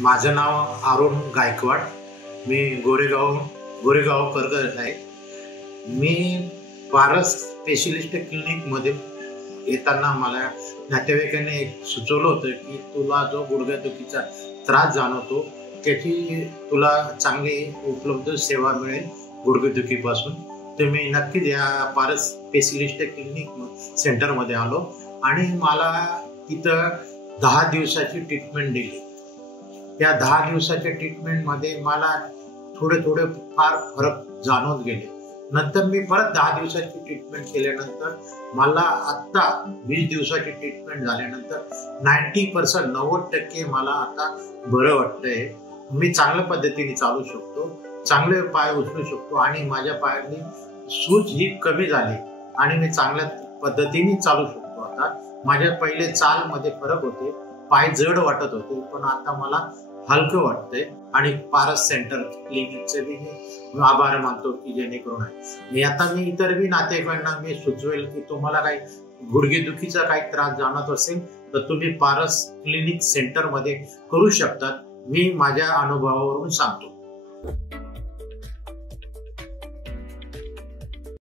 माझं नाव अरुण गायकवाड. मी गोरेगाव कर्जत आहे. मी पारस स्पेशलिस्ट क्लिनिकमध्ये येताना मला नातेवाईकांनी एक सुचवलं होतं की तुला जो गुडघ्यादुखीचा त्रास जाणवतो त्याची तुला चांगली उपलब्ध सेवा मिळेल गुडघेदुखीपासून. तर मी नक्कीच या पारस स्पेशलिस्ट क्लिनिक सेंटरमध्ये आलो आणि मला तिथं 10 दिवसाची ट्रीटमेंट दिली. त्या 10 दिवसाच्या ट्रीटमेंटमध्ये मला थोडे फार फरक जाणवत गेले. नंतर मी परत 10 दिवसाची ट्रीटमेंट केल्यानंतर मला आत्ता 20 दिवसाची ट्रीटमेंट झाल्यानंतर 90% मला आता बरं वाटतंय. मी चांगल्या पद्धतीने चालू शकतो, चांगले पाय उचलू शकतो आणि माझ्या पायातली सूज ही कमी झाली आणि मी चांगल्या पद्धतीने चालू शकतो. आता माझ्या पहिले चालमध्ये फरक होते, पाय जड वाटत होते, पण आता मला हलकं वाटतंय आणि पारस सेंटर क्लिनिकचे मी आभार मानतो की जेणेकरून आहे. आता मी इतर बी नातेवाईकांना मी सुचवेल की तुम्हाला काही गुडघेदुखीचा काही त्रास जाणवत असेल तर तुम्ही पारस क्लिनिक सेंटरमध्ये करू शकतात. मी माझ्या अनुभवावरून सांगतो.